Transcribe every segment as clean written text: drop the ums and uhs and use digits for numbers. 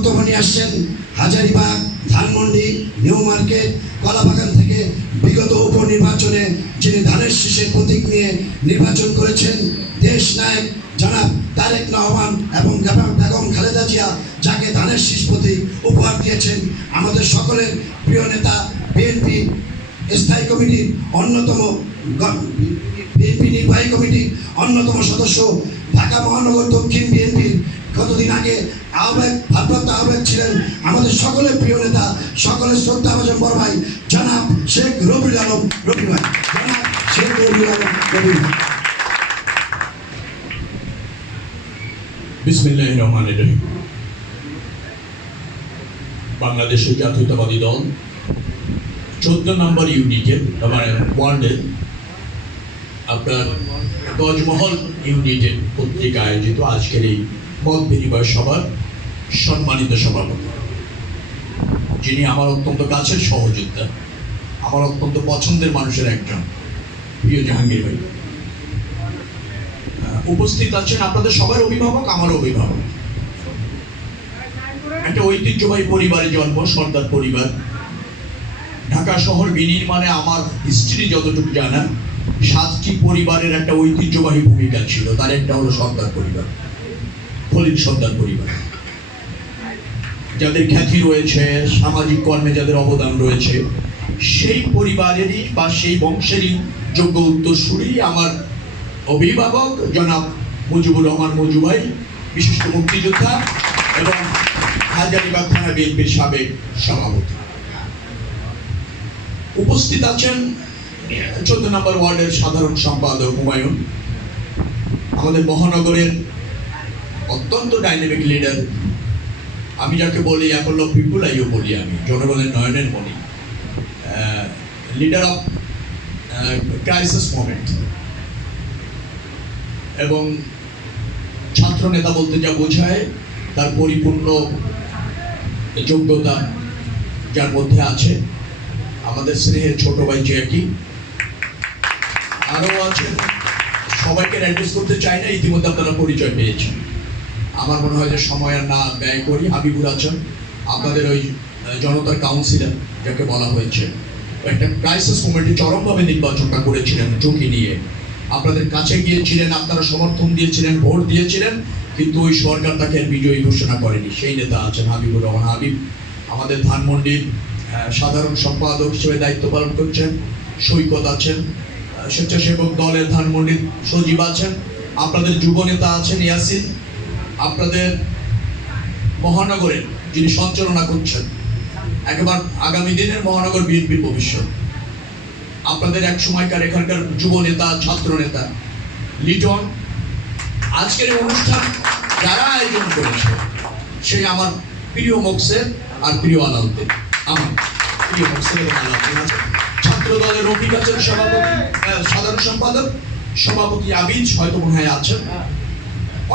বক্তব্য নিয়ে আসছেন হাজারীবাগ, ধানমন্ডি, নিউ মার্কেট, কলাবাগান থেকে বিগত উপনির্বাচনে যিনি ধানের শীষের প্রতীক নিয়ে নির্বাচন করেছেন, দেশ নায়ক জনাব তারেক রহমান এবং বেগম খালেদা জিয়া, যাকে ধানের শীষ প্রতীক উপহার দিয়েছেন। আমাদের সকলের প্রিয় নেতা, বিএনপি স্থায়ী কমিটির অন্যতম, বিএনপি নির্বাহী কমিটির অন্যতম সদস্য, ঢাকা মহানগর দক্ষিণ বিএনপির কতদিন আগে ভারপ্রাপ্ত আহ্বায়ক ছিলেন, আমাদের সকলের প্রিয় নেতা, সকলের শ্রদ্ধাভাজন বড় ভাই জনাব শেখ রবিউল আলম রবি ভাই, জনাব শেখ রবিউল আলম রবি ভাই। বিসমিল্লাহির রহমানির রহিম। বাংলাদেশের জাতীয়তাবাদী দল 14 নম্বর ইউনিটের ওয়ার্ডের আপনার গজমহল ইউনিটের কর্তৃক আয়োজিত আজকের এই মত বিনিময় সভার সম্মানিত সভাপতি, যিনি আমার অত্যন্ত কাছের সহযোদ্ধা, আমার অত্যন্ত পছন্দের মানুষের একজন, প্রিয় জাহাঙ্গীর ভাই। উপস্থিত আছেন আপনাদের সবার অভিভাবক, আমার অভিভাবক। একটা ঐতিহ্যবাহী পরিবারে জন্ম, সর্দার পরিবার। ঢাকা শহর বিনির্মাণে আমার হিস্ট্রি যতটুকু জানা, 7টি পরিবারের একটা ঐতিহ্যবাহী ভূমিকা ছিল। তার একটা হলো সর্দার পরিবার, খলিল সর্দার পরিবার, যাদের খ্যাতি রয়েছে, সামাজিক কর্মে যাদের অবদান রয়েছে, সেই পরিবারেরই বা সেই বংশেরই যোগ্য উত্তরসূরি আমার অভিভাবক জনাব মুজিবুর রহমান মজু ভাই, বিশিষ্ট মুক্তিযোদ্ধা এবং হাজারীবাগ থানা বিএনপির সাবেক সভাপতি। উপস্থিত আছেন 14 নম্বর ওয়ার্ডের সাধারণ সম্পাদক হুমায়ুন, আমাদের মহানগরের অত্যন্ত ডাইনামিক লিডার, আমি যাকে বলি অ্যাপল অফ পিপুল আইও বলি আমি, জনগণের নয়নের মণি, লিডার অফ ক্রাইসিস মোমেন্ট, এবং ছাত্র নেতা বলতে যা বোঝায় তার পরিপূর্ণ যোগ্যতা যার মধ্যে আছে, আমাদের স্নেহের ছোট ভাই জ্যাকি। আরও আছেন, সবাইকে অ্যাড্রেস করতে চাই না, ইতিমধ্যে আপনারা পরিচয় পেয়েছেন। আমার মনে হয় যে সময় আর না ব্যয় করি। হাবিবুর আছেন, আপনাদের ওই জনতার কাউন্সিলর যাকে বলা হয়েছে, একটা ক্রাইসিস মোমেন্টে চরমভাবে নির্বাচনটা করেছিলেন ঝুঁকি নিয়ে, আপনাদের কাছে গিয়েছিলেন, আপনারা সমর্থন দিয়েছিলেন, ভোট দিয়েছিলেন, কিন্তু ওই সরকার তাকে বিজয়ী ঘোষণা করেনি। সেই নেতা আছেন হাবিবুর রহমান হাবিব। আমাদের ধানমন্ডির সাধারণ সম্পাদক হিসেবে দায়িত্ব পালন করছেন সৈকত আছেন, স্বেচ্ছাসেবক দলের ধানমন্ডির সজীব আছেন, আপনাদের যুব নেতা আছেন ইয়াসিন, আপনাদের মহানগরের যিনি সঞ্চালনা করছেন, একেবারে আগামী দিনের মহানগর বিএনপির ভবিষ্যৎ, আপনাদের এক সময়কার এখানকার যুব নেতা, ছাত্র নেতা লিটন। আজকের এই অনুষ্ঠান যারা আয়োজন করেছে, সেই আমার প্রিয় মকসেদ আর প্রিয় আলাউদ্দিন, আমার প্রিয় মকসেদ এবং আলাউদ্দিন আছে। ছাত্র দলের রফিক আছেন সভাপতি, সাধারণ সম্পাদক, সভাপতি আবিজ হয়তো মনে হয় আছেন,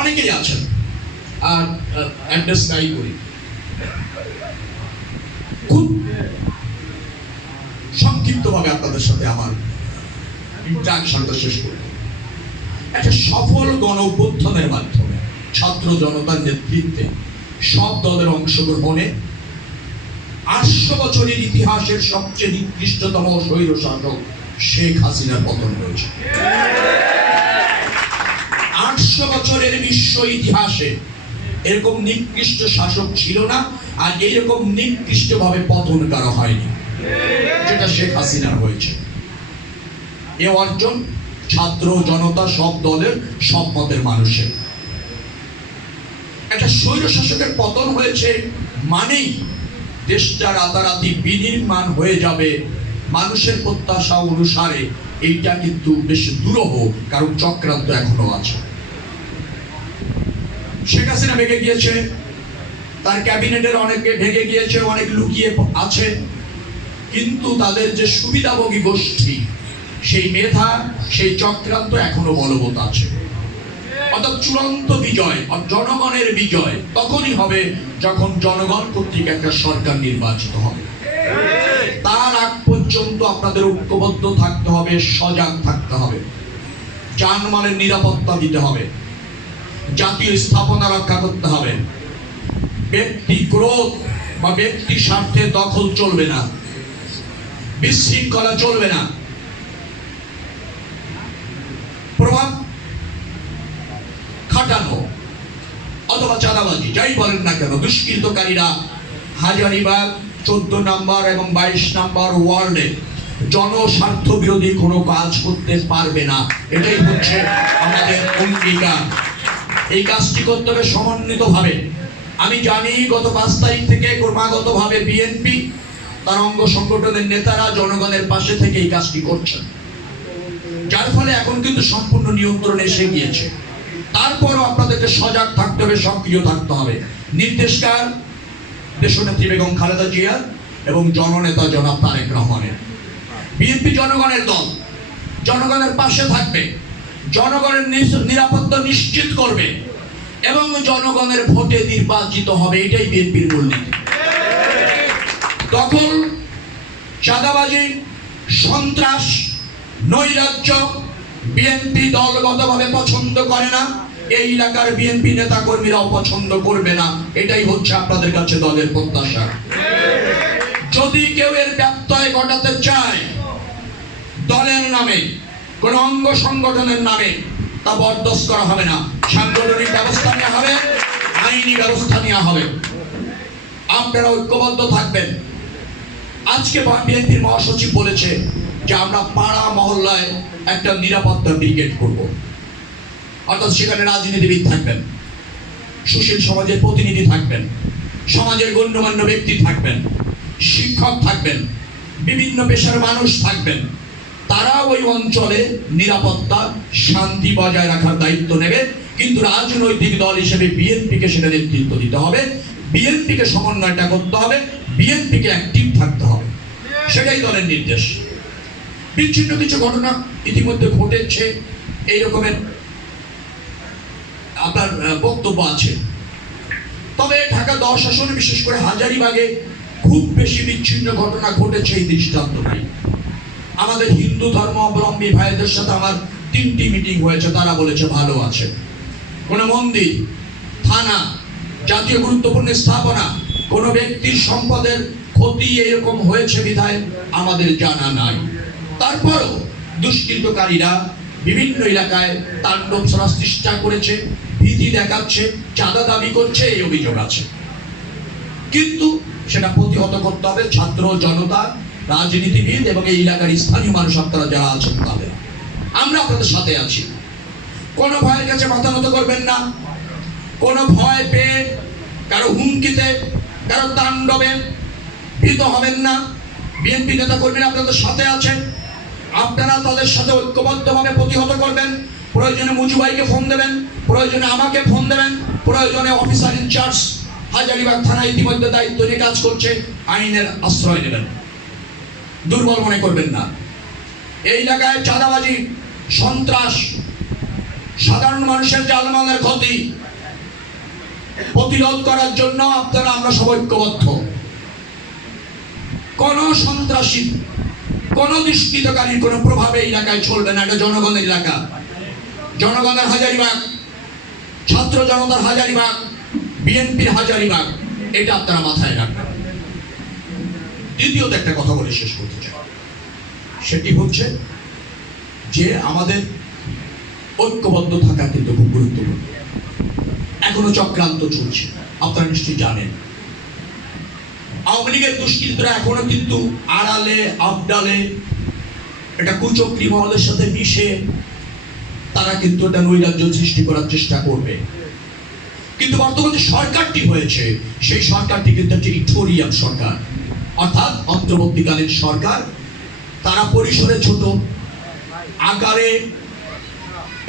অনেকেই আছেন। আর অ্যাড্রেস নাই করি, খুব সংক্ষিপ্তভাবে আপনাদের সাথে আমার ইন্টারঅ্যাকশনটা শেষ করি। একটা সফল গণ অভ্যুত্থানের মাধ্যমে ছাত্র জনতার নেতৃত্বে সব দলের অংশগ্রহণে 800 বছরের ইতিহাসের সবচেয়ে নিকৃষ্টতম স্বৈর শাসক শেখ হাসিনার পতন হয়েছে। 800 বছরের বিশ্ব ইতিহাসে এরকম নিকৃষ্ট শাসক ছিল না, আর এরকম নিকৃষ্টভাবে পতন কারো হয়নি, যেটা শেখ হাসিনার হয়েছে। এ অর্জন ছাত্র জনতা, সব দলের, সব মতের মানুষের। একটা স্বৈর শাসকের পতন হয়েছে মানেই দেশটা রাতারাতি বিনির্মাণ হয়ে যাবে মানুষের প্রত্যাশা অনুসারে, এইটা কিন্তু বেশ দুরূহ, কারণ চক্রান্ত এখনো আছে। শেখ হাসিনা ভেঙে গিয়েছে, তার ক্যাবিনেটের অনেকে ভেঙে গিয়েছে, অনেক লুকিয়ে আছে, কিন্তু তাদের যে সুবিধাভোগী গোষ্ঠী, সেই মেধা, সেই চক্রান্ত এখনো বলবৎ আছে। অর্থাৎ চূড়ান্ত বিজয়, জনগণের বিজয় তখনই হবে যখন জনগণ কর্তৃক একটা সরকার নির্বাচিত হবে। তার আগ পর্যন্ত আপনাদের ঐক্যবদ্ধ থাকতে হবে, সজাগ থাকতে হবে, জানমালের নিরাপত্তা দিতে হবে, জাতীয় স্থাপনা রক্ষা করতে হবে, ব্যক্তি ক্রোধ বা ব্যক্তি স্বার্থে দখল চলবে না, বিশৃঙ্খলা চলবে না, প্রভাব খাটানো অথবা চাঁদাবাজি যাই বলেন না কেন, দুষ্কৃতকারীরা হাজারীবাগ 14 নম্বর এবং 22 নম্বর ওয়ার্ডে জনস্বার্থ বিরোধী কোনো কাজ করতে পারবে না। এটাই হচ্ছে আমাদের অঙ্গীকার। এই কাজটি করতে হবে সমন্বিতভাবে। আমি জানি গত 5 তারিখ থেকে ক্রমাগতভাবে বিএনপি তার অঙ্গ সংগঠনের নেতারা জনগণের পাশে থেকে এই কাজটি করছেন, যার ফলে এখন কিন্তু সম্পূর্ণ নিয়ন্ত্রণ এসে গিয়েছে। তারপরও আপনাদেরকে সজাগ থাকতে হবে, সক্রিয় থাকতে হবে। নির্দেশকার দেশনেত্রী বেগম খালেদা জিয়া এবং জননেতা জনাব তারেক রহমানের। বিএনপি জনগণের দল, জনগণের পাশে থাকবে, জনগণের নিরাপত্তা নিশ্চিত করবে এবং জনগণের ভোটে নির্বাচিত হবে। এটাই বিএনপির মূলনীতি। দখল, চাঁদাবাজি, সন্ত্রাস, নৈরাজ্য বিএনপি দলগতভাবে পছন্দ করে না, এই এলাকার বিএনপি নেতা কর্মীরাও পছন্দ করবে না। এটাই হচ্ছে আপনাদের কাছে দলের প্রত্যাশা। যদি কেউ এর ব্যত্যয় ঘটাতে চায় দলের নামে, কোন অঙ্গ সংগঠনের নামে, তা বরদাস্ত করা হবে না। সাংগঠনিক ব্যবস্থা নেওয়া হবে, আইনি ব্যবস্থা নেওয়া হবে। আপনারা ঐক্যবদ্ধ থাকবেন। আজকে বিএনপির মহাসচিব বলেছে যে আমরা পাড়া মহল্লায় একটা নিরাপত্তা ব্রিগেড করব, অর্থাৎ সেখানে রাজনীতিবিদ থাকবেন, সুশীল সমাজের প্রতিনিধি থাকবেন, সমাজের গণ্যমান্য ব্যক্তি থাকবেন, শিক্ষক থাকবেন, বিভিন্ন পেশার মানুষ থাকবেন। তারা ওই অঞ্চলে নিরাপত্তা শান্তি বজায় রাখার দায়িত্ব নেবে। কিন্তু রাজনৈতিক দল হিসেবে বিএনপিকে সেটা নেতৃত্ব দিতে হবে, বিএনপিকে সমন্বয়টা করতে হবে, বিএনপিকে অ্যাক্টিভ থাকতে হবে। সেটাই দলের নির্দেশ। বিচ্ছিন্ন কিছু ঘটনা ইতিমধ্যে ঘটেছে, এই রকমের আপনার বক্তব্য আছে। তবে ঢাকা 10 আসনে বিশেষ করে হাজারীবাগে খুব বেশি বিচ্ছিন্ন ঘটনা ঘটেছে এই দৃষ্টান্ত নাই। আমাদের হিন্দু ধর্মাবলম্বী ভাইদের সাথে আমার 3টি মিটিং হয়েছে, তারা বলেছে ভালো আছে। কোন মন্দির, থানা, জাতীয় গুরুত্বপূর্ণ স্থাপনা, কোন ব্যক্তির সম্পদের ক্ষতি এরকম হয়েছে বিধায় আমাদের জানা নাই। তারপরও দুষ্কৃতকারীরা বিভিন্ন এলাকায় তাণ্ডব ছড়ার চেষ্টা করেছে, ভীতি দেখাচ্ছে, চাঁদা দাবি করছে, এই অভিযোগ আছে। কিন্তু সেটা প্রতিহত করতে হবে ছাত্র জনতা, রাজনীতিবিদ এবং এই এলাকার স্থানীয় মানুষ আপনারা যারা আছেন তাদের। আমরা আপনাদের সাথে আছি। কোনো ভয়ের কাছে মাথা নত করবেন না। কোনো ভয় পেয়ে কারো হুমকিতে, কারো তাণ্ডবে ভীত হবেন না। বিএনপি নেতা কর্মীরা আপনাদের সাথে আছেন। আপনারা তাদের সাথে ঐক্যবদ্ধভাবে প্রতিহত করবেন। প্রয়োজনে মুজু ভাইকে ফোন দেবেন, প্রয়োজনে আমাকে ফোন দেবেন, প্রয়োজনে অফিসার ইনচার্জ হাজারীবাগ থানা ইতিমধ্যে দায়িত্ব নিয়ে কাজ করছে, আইনের আশ্রয় নেবেন। দুর্বল মনে করবেন না। এই এলাকায় চাঁদাবাজি, সন্ত্রাস, সাধারণ মানুষের জানমালের ক্ষতি প্রতিরোধ করার জন্য আপনারা আমরা সবাই ঐক্যবদ্ধ। কোন সন্ত্রাসী, কোন দুষ্কৃতকারীর কোন প্রভাবে এই এলাকায় চলবে না। এটা জনগণের এলাকা, জনগণের হাজারীবাগ, ছাত্র জনতার হাজারীবাগ, বিএনপির হাজারীবাগ। এটা আপনারা মাথায় রাখবেন। দ্বিতীয়ত একটা কথা বলে শেষ করতে চাই, সেটি হচ্ছে যে আমাদের ঐক্যবদ্ধ থাকা কিন্তু খুব গুরুত্বপূর্ণ। এখনো চক্রান্ত চলছে, আপনারা নিশ্চয়ই জানেন। আওয়ামী লীগের দুষ্কৃতীরা এখনো কিন্তু আড়ালে আবডালে এটা কুচক্রী মহলের সাথে মিশে তারা কিন্তু এটা নৈরাজ্য সৃষ্টি করার চেষ্টা করবে। কিন্তু বর্তমানে সরকারটি হয়েছে, সেই সরকারটি কিন্তু একটি ইথোরিয়াম সরকার, অর্থাৎ অন্তর্বর্তীকালীন সরকার। তারা পরিসরে ছোট, আকারে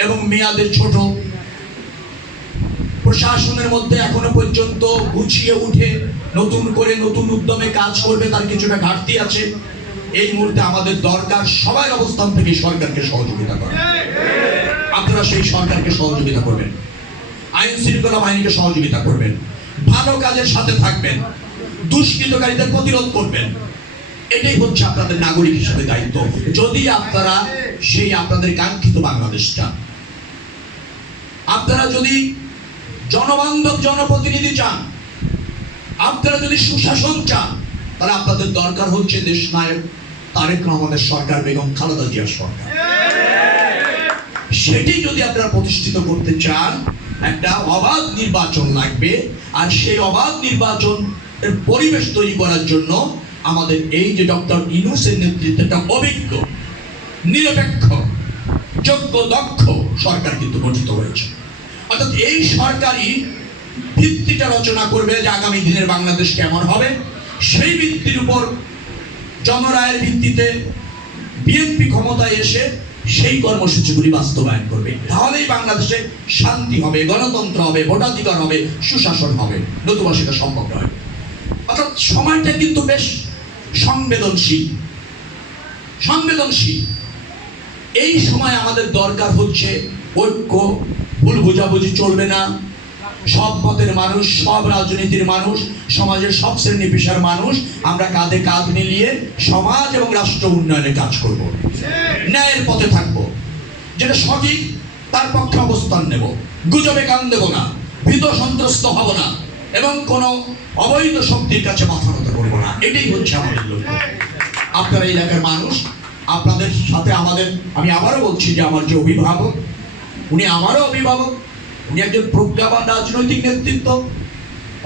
এবং মেয়াদে ছোট, প্রশাসনের মধ্যে এখনো পর্যন্ত গুছিয়ে উঠে নতুন করে নতুন উদ্যমে কাজ করবে তার কিছুটা ঘাটতি আছে। এই মুহূর্তে আমাদের দরকার সবার অবস্থান থেকে সরকারকে সহযোগিতা করা। আপনারা সেই সরকারকে সহযোগিতা করবেন, আইন শৃঙ্খলা বাহিনীকে সহযোগিতা করবেন, ভালো কাজের সাথে থাকবেন, দুষ্কৃতকারীদের প্রতিরোধ করবেন। এটাই হচ্ছে আপনাদের নাগরিক হিসেবে দায়িত্ব। যদি আপনারা সেই আপনাদের কাঙ্ক্ষিত বাংলাদেশটা, আপনারা যদি জনবান্ধব জনপ্রতিনিধি চান, আপনারা যদি সুশাসন চান তাহলে আপনাদের দরকার হচ্ছে দেশ নায়ক তারেক রহমানের সরকার, বেগম খালেদা জিয়ার সরকার। সেটি যদি আপনারা প্রতিষ্ঠিত করতে চান, একটা অবাধ নির্বাচন লাগবে। আর সেই অবাধ নির্বাচনের পরিবেশ তৈরি করার জন্য আমাদের এই যে ডক্টর ইউনূসের নেতৃত্বে একটা অভিজ্ঞ, নিরপেক্ষ, যোগ্য, দক্ষ সরকার কিন্তু গঠিত হয়েছে। অর্থাৎ এই সরকারই ভিত্তিটা রচনা করবে যে আগামী দিনের বাংলাদেশ কেমন হবে। সেই ভিত্তির উপর জনরায়ের ভিত্তিতে বিএনপি ক্ষমতায় এসে সেই কর্মসূচিগুলি বাস্তবায়ন করবে। তাহলেই বাংলাদেশে শান্তি হবে, গণতন্ত্র হবে, ভোটাধিকার হবে, সুশাসন হবে, নতুবা সেটা সম্ভব নয়। অর্থাৎ সময়টা কিন্তু বেশ সংবেদনশীল। এই সময় আমাদের দরকার হচ্ছে ঐক্য, ভুল বোঝাবুঝি চলবে না। সব মতের মানুষ, সব রাজনীতির মানুষ, সমাজের সব শ্রেণী পেশার মানুষ আমরা কাঁধে কাঁধ মিলিয়ে সমাজ এবং রাষ্ট্র উন্নয়নে কাজ করব, ন্যায়ের পথে থাকব, যেটা সঠিক তার পক্ষে অবস্থান নেব, গুজবে কান দেব না, ভীত সন্ত্রস্ত হব না এবং কোনো অবৈধ শক্তির কাছে মাথা নত করব না। এটাই হচ্ছে আমাদের লক্ষ্য। আপনারা এই এলাকার মানুষ, আপনাদের সাথে আমি আবারও বলছি যে আমার যে অভিভাবক, উনি আমারও অভিভাবক, উনি একজন প্রজ্ঞাবান রাজনৈতিক নেতৃত্ব।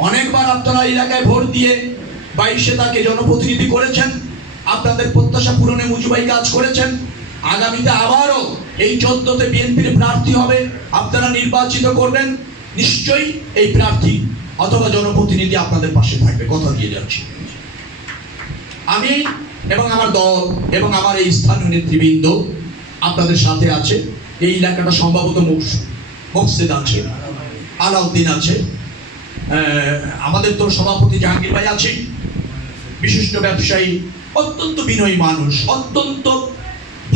অনেকবার আপনারা এলাকায় ভোট দিয়ে 22-এ তাকে জনপ্রতিনিধি করেছেন, আপনাদের প্রত্যাশা পূরণে মুজিবাই কাজ করেছেন। আগামীতে আবারও এই 14-তে বিএনপির প্রার্থী হবে, আপনারা নির্বাচিত করবেন। নিশ্চয়ই এই প্রার্থী অথবা জনপ্রতিনিধি আপনাদের পাশে থাকবে, কথা দিয়ে যাচ্ছি। আমি এবং আমার দল এবং আমার এই স্থানীয় নেতৃবৃন্দ আপনাদের সাথে আছে। এই এলাকাটা সম্ভবত মোকসেদ আছে, আলাউদ্দিন আছে, আমাদের তো সভাপতি জাহাঙ্গীর ভাই আছে, বিশিষ্ট ব্যবসায়ী, অত্যন্ত বিনয়ী মানুষ, অত্যন্ত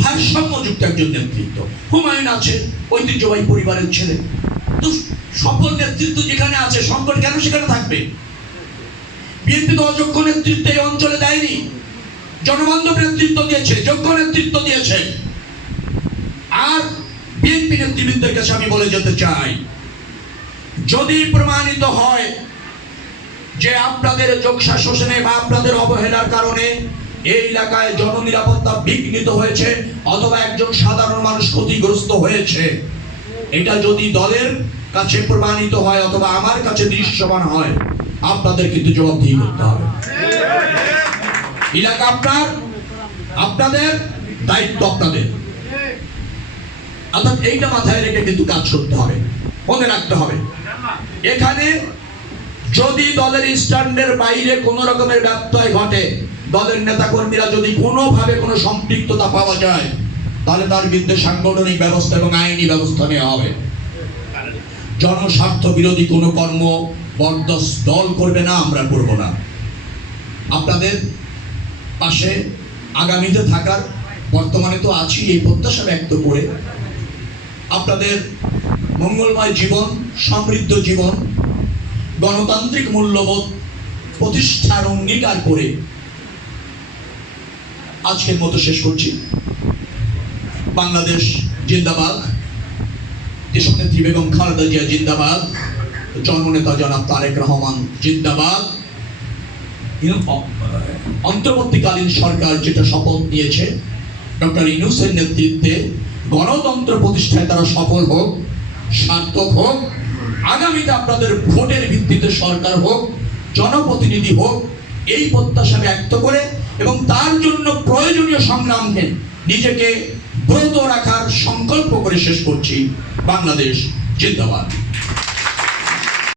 ভারসাম্যযুক্ত একজন নেতৃত্ব। হুমায়ুন আছে, ঐতিহ্যবাহী পরিবারের ছেলে। তো সফল নেতৃত্ব যেখানে আছে, সংকট কেন সেখানে থাকবে? বিএনপি তো অযোগ্য নেতৃত্ব এই অঞ্চলে দেয়নি, জনবান্ধব নেতৃত্ব দিয়েছে, যোগ্য নেতৃত্ব দিয়েছে। আর বিএনপি নেতৃবৃন্দের কাছে আমি বলে যেতে চাই, যদি প্রমাণিত হয় যে আপনাদের যোগসা শোষণে বা আপনাদের অবহেলার কারণে এই এলাকায় জননিরাপত্তা বিঘ্নিত হয়েছে অথবা একজন সাধারণ মানুষ ক্ষতিগ্রস্ত হয়েছে, এটা যদি দলের কাছে প্রমাণিত হয় অথবা আমার কাছে দৃশ্যমান হয়, আপনাদের কিন্তু জবাবদিহি করতে হবে। এলাকা আপনাদের দায়িত্ব আপনাদের। অর্থাৎ এইটা মাথায় রেখে কিন্তু কাজ করতে হবে, মনে রাখতে হবে। এখানে যদি দলের স্ট্যান্ডের বাইরে কোন রকমের ব্যত্যয় ঘটে, দলের নেতাকর্মীরা যদি কোনোভাবে কোনো সম্পৃক্ততা পাওয়া যায়, তাহলে তার বিরুদ্ধে সাংগঠনিক ব্যবস্থা এবং আইনি ব্যবস্থা নেওয়া হবে। জনস্বার্থ বিরোধী কোনো কর্ম বরদাস্ত দল করবে না, আমরা করব না। আপনাদের পাশে আগামীতে থাকার, বর্তমানে তো আছি, এই প্রত্যাশা ব্যক্ত করে আপনাদের মঙ্গলময় জীবন, সমৃদ্ধ জীবন, গণতান্ত্রিক মূল্যবোধ প্রতিষ্ঠার অঙ্গীকার করে আজকের মতো শেষ করছি। বাংলাদেশ জিন্দাবাদ, দেশনেত্রী বেগম খালেদা জিয়া জিন্দাবাদ, জননেতা জনাব তারেক রহমান জিন্দাবাদ। অন্তর্বর্তীকালীন সরকার যেটা শপথ নিয়েছে ডক্টর ইউনূসের নেতৃত্বে, গণতন্ত্র প্রতিষ্ঠায় তারা সফল হোক, সার্থক হোক। আগামীতে আপনাদের ভোটের ভিত্তিতে সরকার হোক, জনপ্রতিনিধি হোক, এই প্রত্যাশা ব্যক্ত করে এবং তার জন্য প্রয়োজনীয় সংগ্রামকে নিজেকে ব্রত রাখার সংকল্প করে শেষ করছি। বাংলাদেশ জিন্দাবাদ।